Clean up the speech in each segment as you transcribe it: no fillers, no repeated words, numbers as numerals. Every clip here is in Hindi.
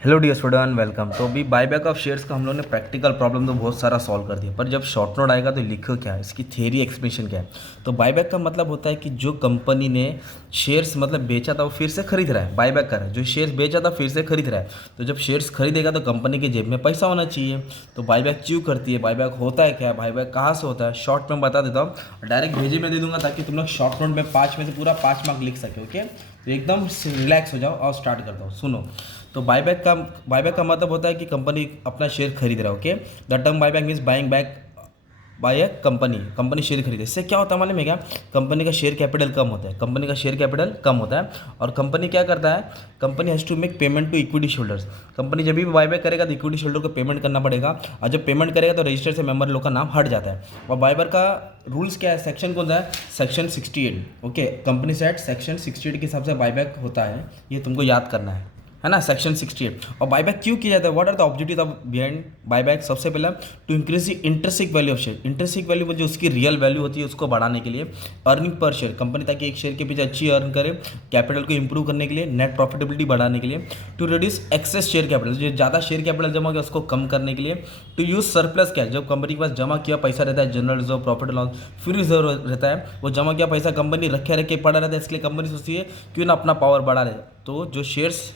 Hello dear student, welcome. तो अभी बायबैक ऑफ शेयर्स का हम लोग ने प्रैक्टिकल प्रॉब्लम तो बहुत सारा सॉल्व कर दिया, पर जब शॉर्ट नोट आएगा तो लिखो क्या है, इसकी थ्योरी एक्सप्लेनेशन क्या है। तो बायबैक का मतलब होता है कि जो कंपनी ने शेयर्स मतलब बेचा था वो फिर से खरीद रहा है, बायबैक कर रहा है। जो शेयर्स बेचा था फिर से खरीद रहा है, तो जब शेयर्स खरीदेगा तो कंपनी की जेब में पैसा होना चाहिए। तो बायबैक क्यों करती है, बायबैक होता है क्या, बायबैक कहाँ से होता है, शॉर्ट में बता देता हूँ। डायरेक्ट भेजे में दे दूंगा ताकि तुम लोग शॉर्ट नोट में 5 में से पूरा 5 मार्क लिख सके। ओके, तो एकदम रिलैक्स हो जाओ और स्टार्ट करता हूँ, सुनो। तो बायबैक का मतलब होता है कि कंपनी अपना शेयर खरीद रहा है। Okay, the term buyback means buying back by a company share खरीदे। इससे क्या होता है मालूम है क्या, कंपनी का शेयर कैपिटल कम होता है, कंपनी का शेयर कैपिटल कम होता है। और कंपनी क्या करता है, company has to make payment to equity shoulders. Company जब भी बायबैक करेगा तो इक्विटी शोल्डर को पेमेंट करना पड़ेगा, और जब पेमेंट करेगा तो रजिस्टर से मेंबर लोग का नाम हट जाता है। और बायबैक का रूल्स क्या है, सेक्शन कौन सा है, section 68। Okay, company act section 68 के हिसाब से बायबैक होता है, ये तुमको याद करना है ना, सेक्शन 68। और बायबैक क्यों किया जाता है, what are the objective of behind buyback. सबसे पहला, to increase the intrinsic value of share. Intrinsic value में जो उसकी रियल वैल्यू होती है उसको बढ़ाने के लिए। अर्निंग पर शेयर, कंपनी ताकि एक शेयर के पीछे अच्छी अर्न करे, कैपिटल को इंप्रूव करने के लिए, नेट प्रॉफिटेबिलिटी बढ़ाने के लिए। To reduce excess share capital, जो ज़्यादा शेयर कैपिटल जमा हो उसको कम करने के लिए। टू यूज सरप्लस कैश, जब कंपनी के पास जमा किया पैसा रहता है, general reserve, profit loss, free reserve रहता है, वो जमा किया पैसा कंपनी रखे पड़ा रहता है, इसलिए कंपनी सोचती है क्यों ना अपना पावर बढ़ा ले, तो जो शेयर्स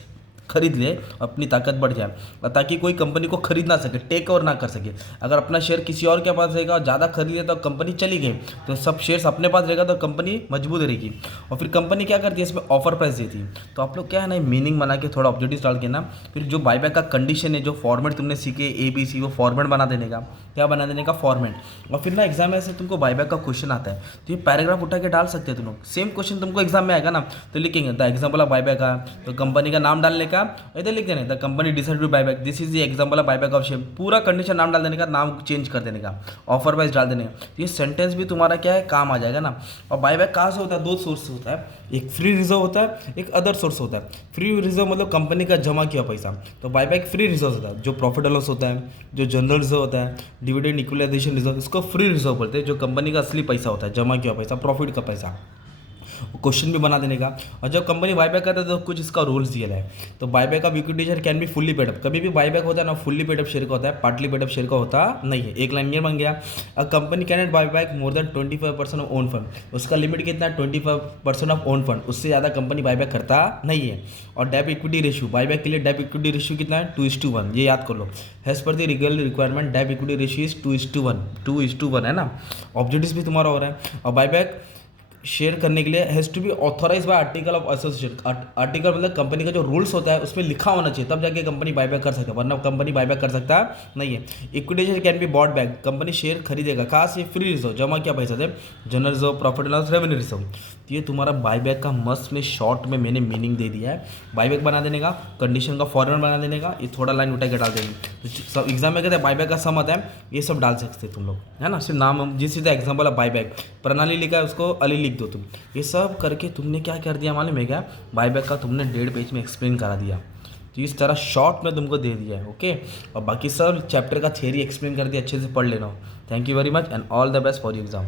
खरीद ले, अपनी ताकत बढ़ जाए, और ताकि कोई कंपनी को खरीद ना सके, टेक ओवर ना कर सके। अगर अपना शेयर किसी और के पास रहेगा और ज़्यादा खरीदे तो कंपनी चली गई, तो सब शेयर्स अपने पास रहेगा तो कंपनी मजबूत रहेगी। और फिर कंपनी क्या करती है, इसमें ऑफर प्राइस देती है। तो आप लोग क्या है ना, मीनिंग बना के थोड़ा ऑब्जेक्टिव डाल के ना, फिर जो बायबैक का कंडीशन है, जो फॉर्मेट तुमने सीखे ABC, वो फॉर्मेट बना देने का, क्या बना देने का, फॉर्मेट। और फिर ना एग्जाम में से तुमको बायबैक का क्वेश्चन आता है, तो ये पैराग्राफ उठा के डाल सकते हैं तुम लोग। सेम क्वेश्चन तुमको एग्जाम में आएगा ना, तो लिखेंगे द एग्जाम्पल ऑफ बायबैक का, तो कंपनी का नाम डालने का, इधर लिख देने the company decide to buyback, this is the example of buyback of share. पूरा कंडीशन नाम डाल देने का, नाम चेंज कर देने का, ऑफर वाइज डाल देने का। ये सेंटेंस भी तुम्हारा क्या है, काम आ जाएगा ना। और बायबैक कहाँ से होता है, दो सोर्स से होता है, एक फ्री रिजर्व होता है, एक अदर सोर्स होता है। फ्री रिजर्व मतलब कंपनी का जमा किया पैसा, तो बायबैक फ्री रिजर्व होता है। जो प्रॉफिट लॉस होता है, जो जनरल रिजर्व होता है, डिविडेंड इक्वलाइजेशन रिजर्व, इसको फ्री रिजर्व बोलते हैं। जो कंपनी का असली पैसा होता है, जमा किया पैसा, प्रॉफिट का पैसा, क्वेश्चन भी बना देने का। और जब कंपनी बायबैक करता है तो कुछ इसका रूल्स दिया है। तो buyback of equity share can be fully paid up, कभी भी बायबैक होता है ना, फुल्ली पेडअप शेयर का होता है, पार्टली पेडअप शेयर का होता नहीं है। एक लाइन ये बन गया, a company can not buyback more than 25% of own fund. उसका लिमिट कितना है, 25% ऑफ ओन फंड, उससे ज़्यादा कंपनी बायबैक करता नहीं है। और डेप इक्विटी रेशियो, बायबैक के लिए डेप इक्विटी रेशियो कितना है, 2:1, ये याद कर लो। Has per the legal requirement debt equity ratio is 2:1, 2:1 है ना। ऑब्जेक्टिव्स भी तुम्हारा हो रहा है। और बायबैक शेयर करने के लिए has to be authorise by article of association. Article मतलब कंपनी का जो रूल्स होता है उसमें लिखा होना चाहिए, तब जाके कंपनी बायबैक कर सकता है, वरना कंपनी बायबैक कर सकता नहीं है। Equity share can be bought back, company share खरीदेगा, खास ये फ्री रिजर्व, जमा क्या पैसा थे, general reserve, profit loss, revenue reserve. तो ये तुम्हारा बायबैक का मस्त में शॉर्ट में मैंने मीनिंग दे दिया है। बायबैक बना देने का, कंडीशन का फॉर्मेट बना देने का, ये थोड़ा लाइन उठा के डाल देंगे। तो सब एग्जाम में कहते हैं बायबैक का सम आता है, ये सब डाल सकते तुम लोग, है ना। सिर्फ नाम, जिस सीधा एग्जाम्पल ऑफ बायबैक, प्रणाली लिखा है उसको अली लिख दो तुम। ये सब करके तुमने क्या कर दिया मालूम है क्या, बायबैक का तुमने 1.5 पेज में एक्सप्लेन करा दिया। तो इस तरह शॉर्ट में तुमको दे दिया है। ओके, और बाकी सब चैप्टर का थियरी एक्सप्लेन कर दिया, अच्छे से पढ़ लेना। Thank you very much and all the best for your exam.